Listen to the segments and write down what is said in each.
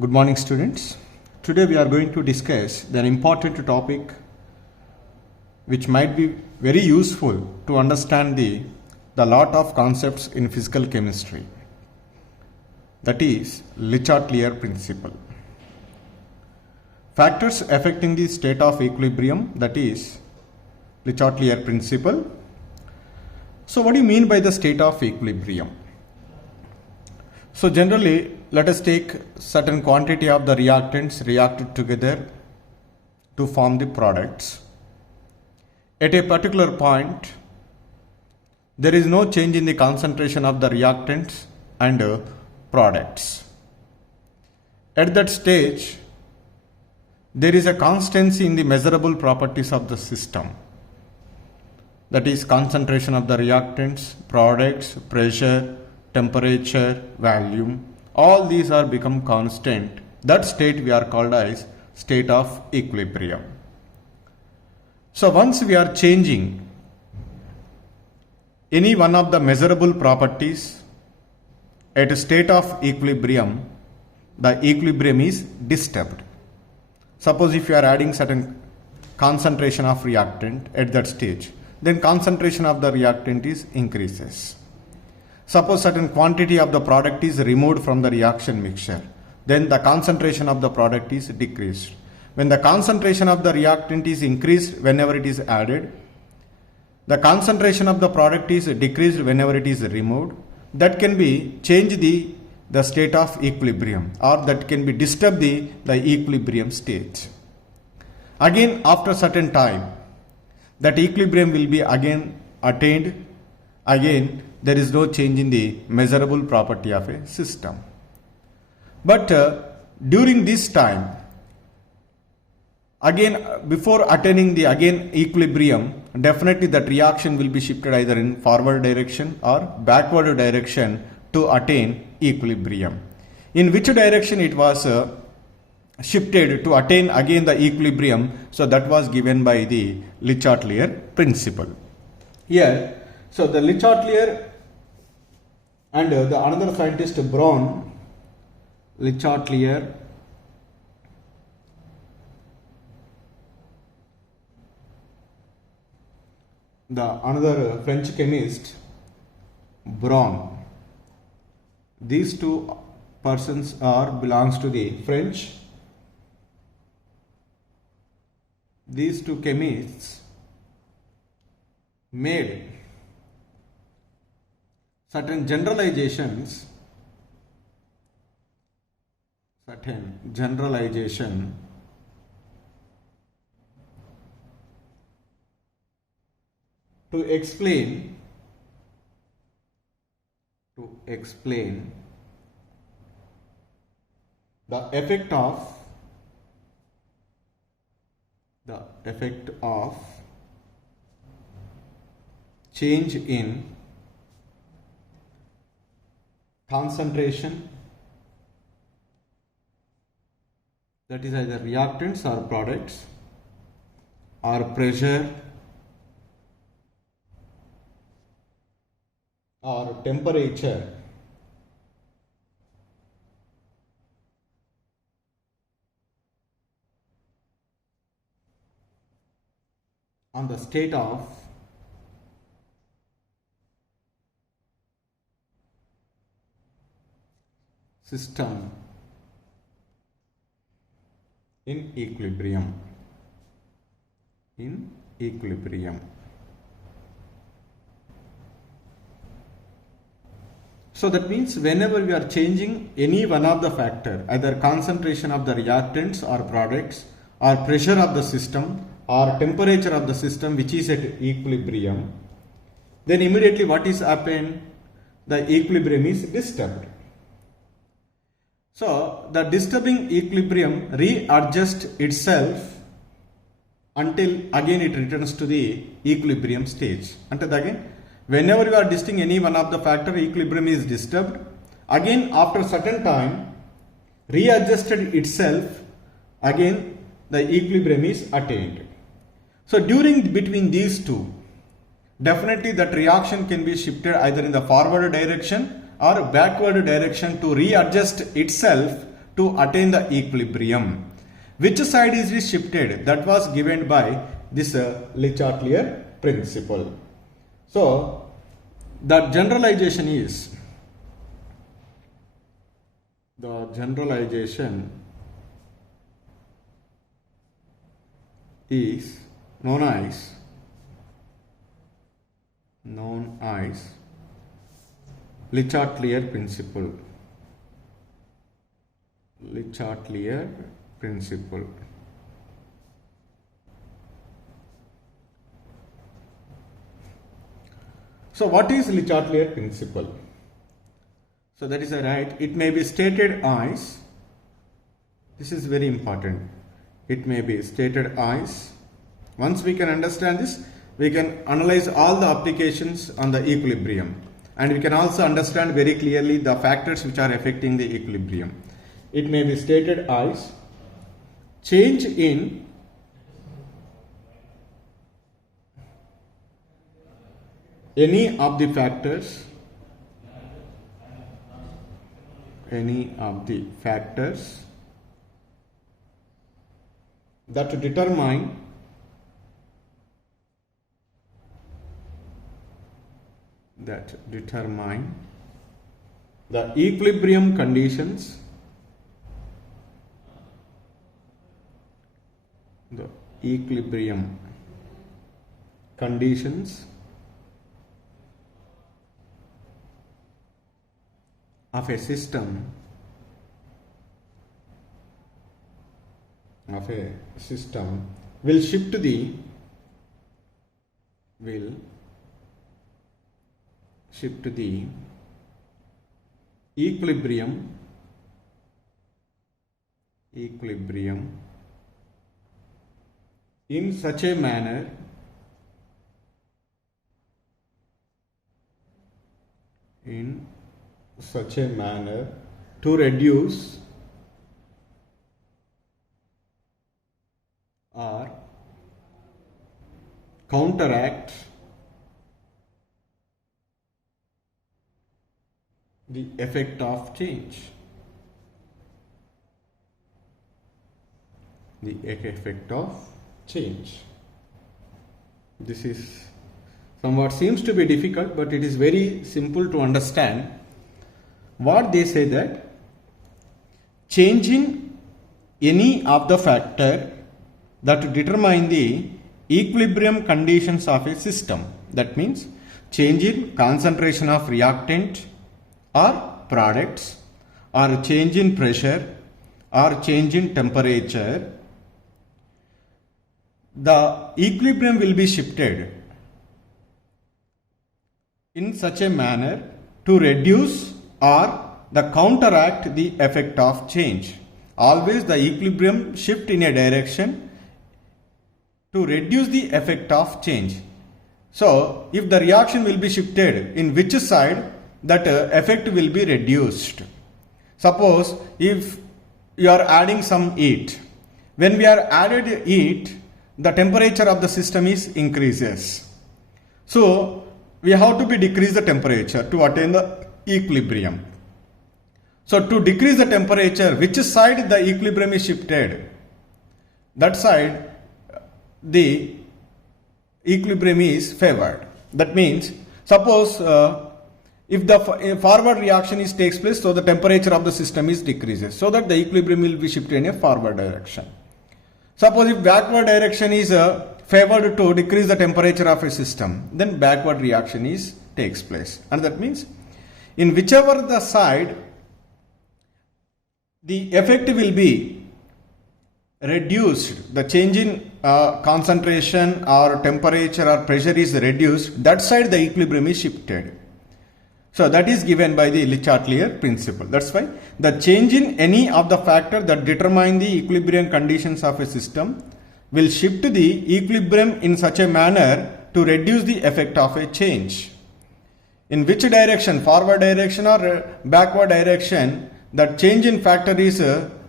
Good morning, students. Today we are going to discuss an important topic which might be very useful to understand the lot of concepts in physical chemistry. That is Le Chatelier principle. Factors affecting the state of equilibrium, that is Le Chatelier principle. So what do you mean by the state of equilibrium? So generally, let us take certain quantity of the reactants reacted together to form the products. At a particular point, there is no change in the concentration of the reactants and products. At that stage, there is a constancy in the measurable properties of the system. That is concentration of the reactants, products, pressure, temperature, volume, all these are become constant. That state we are called as state of equilibrium. So once we are changing any one of the measurable properties at a state of equilibrium, the equilibrium is disturbed. Suppose if you are adding certain concentration of reactant at that stage, then concentration of the reactant is increases. Suppose certain quantity of the product is removed from the reaction mixture, then the concentration of the product is decreased. When the concentration of the reactant is increased whenever it is added, the concentration of the product is decreased whenever it is removed. That can be change the state of equilibrium, or that can be disturb the equilibrium state. Again, after certain time, that equilibrium will be again attained. Again, there is no change in the measurable property of a system. But during this time, again before attaining the equilibrium, definitely that reaction will be shifted either in forward direction or backward direction to attain equilibrium. In which direction it was shifted to attain again the equilibrium, so that was given by the Le Chatelier principle. Here, so the Le Chatelier and the another scientist Braun, Le Chatelier, the another French chemist Braun. These two persons belongs to the French. These two chemists made certain generalization to explain the effect of change in concentration, that is either reactants or products, or pressure or temperature on the state of system in equilibrium. So that means whenever we are changing any one of the factor, either concentration of the reactants or products, or pressure of the system, or temperature of the system which is at equilibrium, then immediately what is happened? The equilibrium is disturbed. So the disturbing equilibrium readjusts itself until again it returns to the equilibrium stage. Until again, whenever you are disturbing any one of the factor, equilibrium is disturbed. Again, after certain time, readjusted itself, again the equilibrium is attained. So during between these two, definitely that reaction can be shifted either in the forward direction or backward direction to readjust itself to attain the equilibrium. Which side is it shifted? That was given by this Le Chatelier principle. So the generalization is known as Le Chatelier principle. Le Chatelier principle. So what is Le Chatelier principle? So that is right. It may be stated as, this is very important. It may be stated as, once we can understand this, we can analyze all the applications on the equilibrium, and we can also understand very clearly the factors which are affecting the equilibrium. It may be stated as change in any of the factors that determine the equilibrium conditions of a system will shift the equilibrium in such a manner to reduce or counteract the effect of change. This is somewhat seems to be difficult, but it is very simple to understand. What they say that change in any of the factor that determine the equilibrium conditions of a system. That means change in concentration of reactant or products, or change in pressure, or change in temperature, the equilibrium will be shifted in such a manner to reduce or the counteract the effect of change. Always the equilibrium shift in a direction to reduce the effect of change. So if the reaction will be shifted, in which side that effect will be reduced. Suppose if you are adding some heat, when we are added heat, the temperature of the system is increases. So we have to be decrease the temperature to attain the equilibrium. So to decrease the temperature, which side the equilibrium is shifted? That side the equilibrium is favored. That means suppose if the forward reaction takes place, so the temperature of the system is decreases, so that the equilibrium will be shifted in a forward direction. Suppose if backward direction is favored to decrease the temperature of a system, then backward reaction takes place. And that means in whichever the side the effect will be reduced, the change in concentration or temperature or pressure is reduced, that side the equilibrium is shifted. So that is given by the Le Chatelier principle. That's why the change in any of the factor that determine the equilibrium conditions of a system will shift the equilibrium in such a manner to reduce the effect of a change. In which direction, forward direction or backward direction, that change in factor is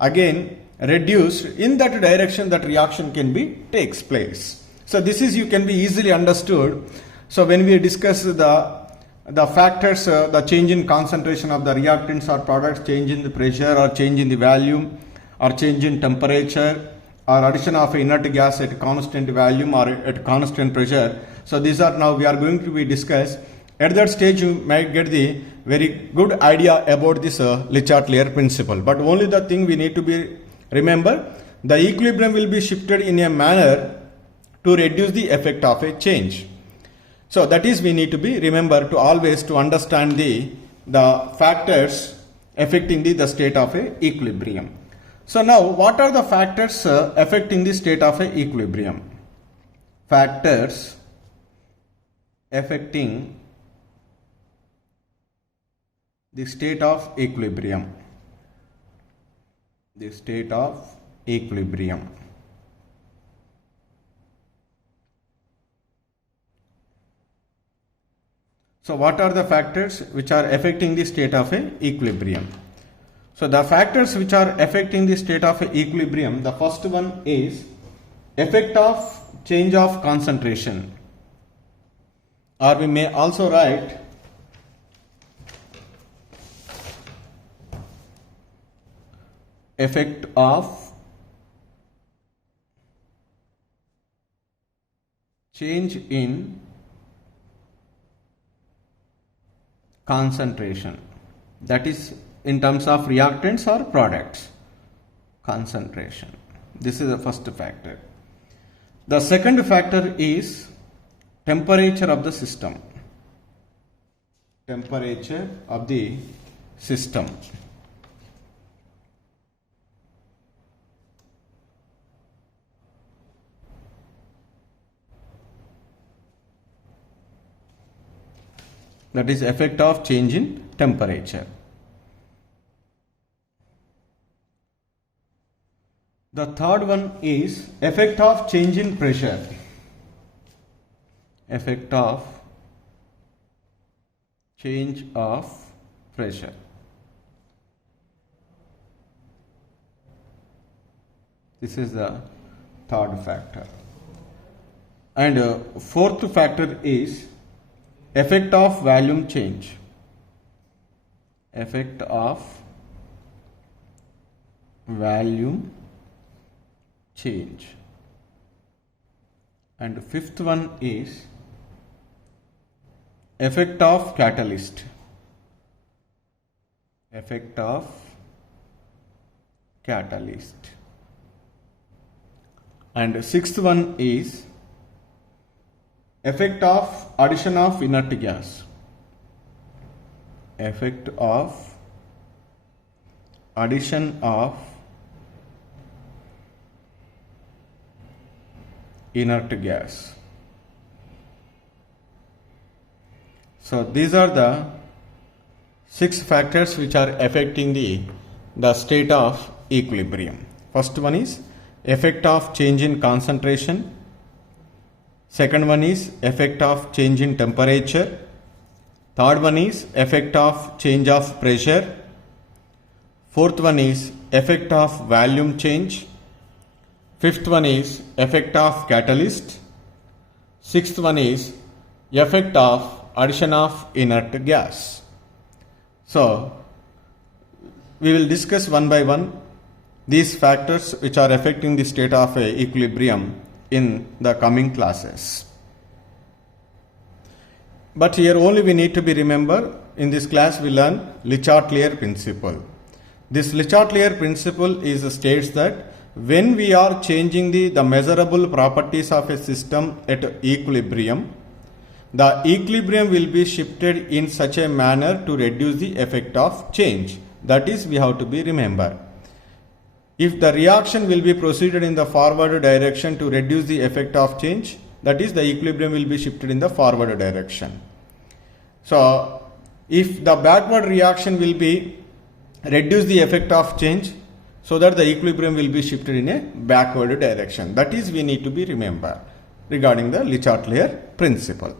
again reduced, in that direction that reaction can be takes place. So this is, you can be easily understood. So when we discuss the the factors, the change in concentration of the reactants or products, change in the pressure or change in the volume or change in temperature or addition of inert gas at constant volume or at constant pressure. So these are now we are going to be discussed. At that stage you might get the very good idea about this Le Chatelier principle. But only the thing we need to be remember, the equilibrium will be shifted in a manner to reduce the effect of a change. So that is we need to be remember to always to understand the factors affecting the state of a equilibrium. So now what are the factors affecting the state of a equilibrium? Factors affecting the state of equilibrium. The state of equilibrium. So what are the factors which are affecting the state of a equilibrium? So the factors which are affecting the state of a equilibrium, the first one is effect of change of concentration, or we may also write effect of change in concentration, that is in terms of reactants or products. Concentration, this is the first factor. The second factor is temperature of the system. Temperature of the system. That is effect of change in temperature. The third one is effect of change in pressure. Effect of change of pressure. This is the third factor. And fourth factor is effect of volume change. Effect of volume change. And fifth one is effect of catalyst. Effect of catalyst. And sixth one is effect of addition of inert gas. Effect of addition of inert gas. So these are the 6 factors which are affecting the state of equilibrium. First one is effect of change in concentration. Second one is effect of change in temperature. Third one is effect of change of pressure. Fourth one is effect of volume change. Fifth one is effect of catalyst. Sixth one is effect of addition of inert gas. So we will discuss one by one these factors which are affecting the state of equilibrium in the coming classes. But here only we need to be remember, in this class we learn Le Chatelier principle. This Le Chatelier principle states that when we are changing the measurable properties of a system at equilibrium, the equilibrium will be shifted in such a manner to reduce the effect of change. That is, we have to be remember. If the reaction will be proceeded in the forward direction to reduce the effect of change, that is, the equilibrium will be shifted in the forward direction. So if the backward reaction will be reduce the effect of change, so that the equilibrium will be shifted in a backward direction. That is, we need to be remember regarding the Le Chatelier principle.